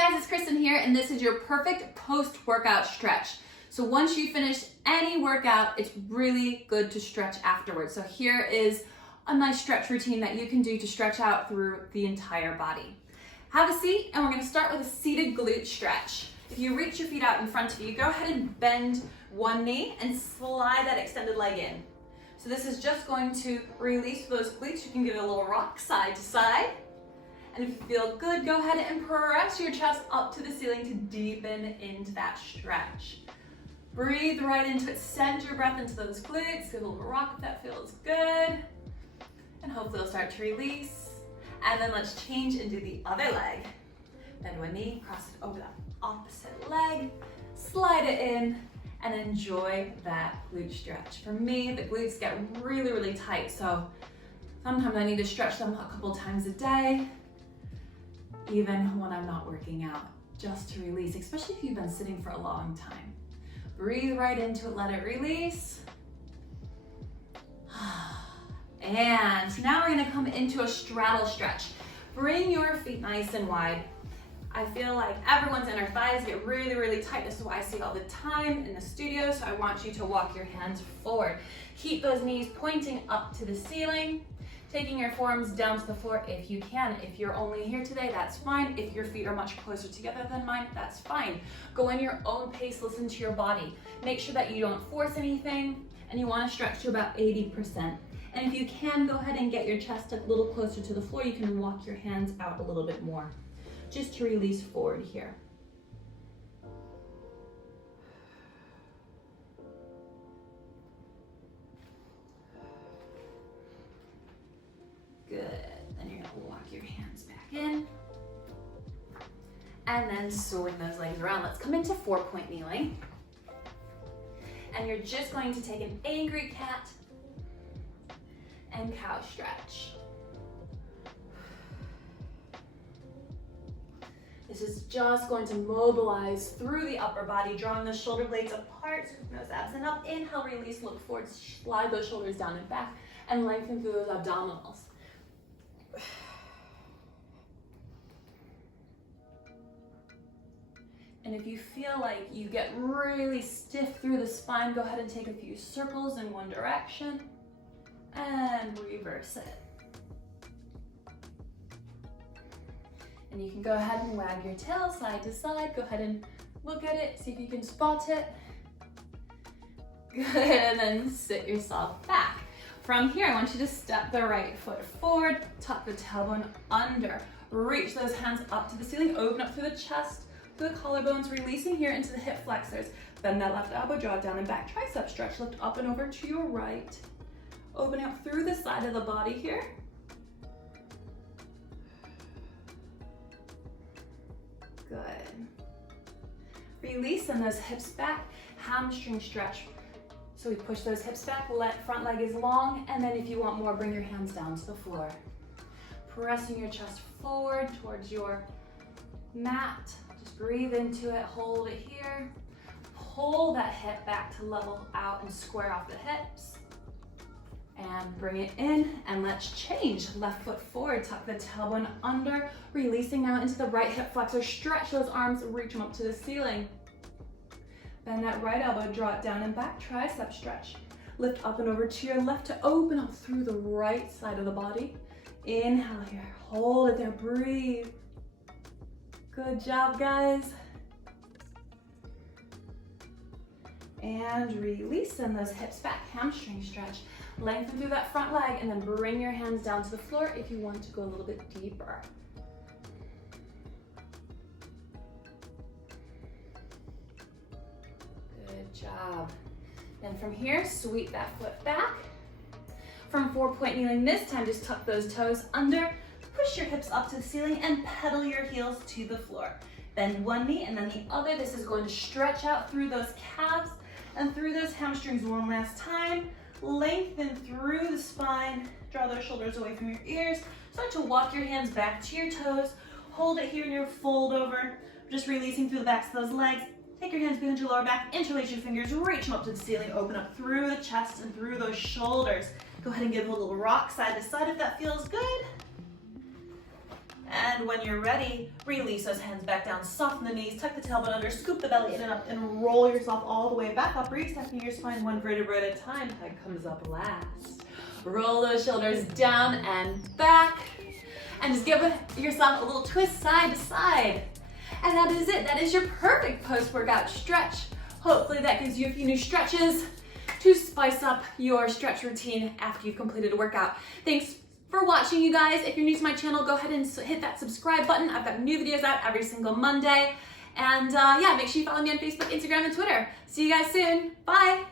guys, it's Kristen here, and this is your perfect post-workout stretch. So once you finish any workout, it's really good to stretch afterwards. So here is a nice stretch routine that you can do to stretch out through the entire body. Have a seat, and we're gonna start with a seated glute stretch. If you reach your feet out in front of you, go ahead and bend one knee and slide that extended leg in. So this is just going to release those glutes. You can give it a little rock side to side. And if you feel good, go ahead and press your chest up to the ceiling to deepen into that stretch. Breathe right into it, send your breath into those glutes, give a little rock if that feels good. And hopefully it'll start to release. And then let's change into the other leg. Bend one knee, cross it over that opposite leg, slide it in, and enjoy that glute stretch. For me, the glutes get really, really tight, so sometimes I need to stretch them a couple times a day, even when I'm not working out, just to release, especially if you've been sitting for a long time. Breathe right into it, let it release. And now we're gonna come into a straddle stretch. Bring your feet nice and wide. I feel like everyone's inner thighs get really, really tight. This is what I see all the time in the studio, so I want you to walk your hands forward. Keep those knees pointing up to the ceiling, taking your forearms down to the floor if you can. If you're only here today, that's fine. If your feet are much closer together than mine, that's fine. Go in your own pace, listen to your body. Make sure that you don't force anything, and you wanna stretch to about 80%. And if you can, go ahead and get your chest a little closer to the floor. You can walk your hands out a little bit more, just to release forward here. Good, then you're gonna walk your hands back in. And then swing those legs around. Let's come into 4-point kneeling. And you're just going to take an angry cat and cow stretch. This is just going to mobilize through the upper body, drawing the shoulder blades apart, nose abs and up. Inhale, release, look forward, slide those shoulders down and back, and lengthen through those abdominals. And if you feel like you get really stiff through the spine, go ahead and take a few circles in one direction and reverse it. And you can go ahead and wag your tail side to side. Go ahead and look at it, see if you can spot it. Good, and then sit yourself back. From here, I want you to step the right foot forward, tuck the tailbone under. Reach those hands up to the ceiling, open up through the chest, through the collarbones, releasing here into the hip flexors. Bend that left elbow, draw it down and back, tricep stretch, lift up and over to your right. Opening up through the side of the body here. Good. Releasing those hips back, hamstring stretch. So we push those hips back, front leg is long, and then if you want more, bring your hands down to the floor. Pressing your chest forward towards your mat. Just breathe into it, hold it here. Pull that hip back to level out and square off the hips. And bring it in, and let's change. Left foot forward, tuck the tailbone under, releasing now into the right hip flexor. Stretch those arms, reach them up to the ceiling. Bend that right elbow, draw it down and back, tricep stretch. Lift up and over to your left to open up through the right side of the body. Inhale here, hold it there, breathe. Good job, guys. And releasing those hips back, hamstring stretch. Lengthen through that front leg and then bring your hands down to the floor if you want to go a little bit deeper. Good job. Then from here, sweep that foot back. From 4-point kneeling this time, just tuck those toes under, push your hips up to the ceiling and pedal your heels to the floor. Bend one knee and then the other. This is going to stretch out through those calves and through those hamstrings one last time. Lengthen through the spine, draw those shoulders away from your ears. Start to walk your hands back to your toes. Hold it here in your fold over. Just releasing through the backs of those legs. Take your hands behind your lower back, interlace your fingers, reach them up to the ceiling, open up through the chest and through those shoulders. Go ahead and give a little rock side to side if that feels good. And when you're ready, release those hands back down, soften the knees, tuck the tailbone under, scoop the belly in and up, and roll yourself all the way back up, re-stacking your spine one vertebra at a time. Peg comes up last. Roll those shoulders down and back, and just give yourself a little twist side to side. And that is it. That is your perfect post-workout stretch. Hopefully that gives you a few new stretches to spice up your stretch routine after you've completed a workout. Thanks for watching, you guys. If you're new to my channel, go ahead and hit that subscribe button. I've got new videos out every single Monday. And yeah, make sure you follow me on Facebook, Instagram, and Twitter. See you guys soon. Bye.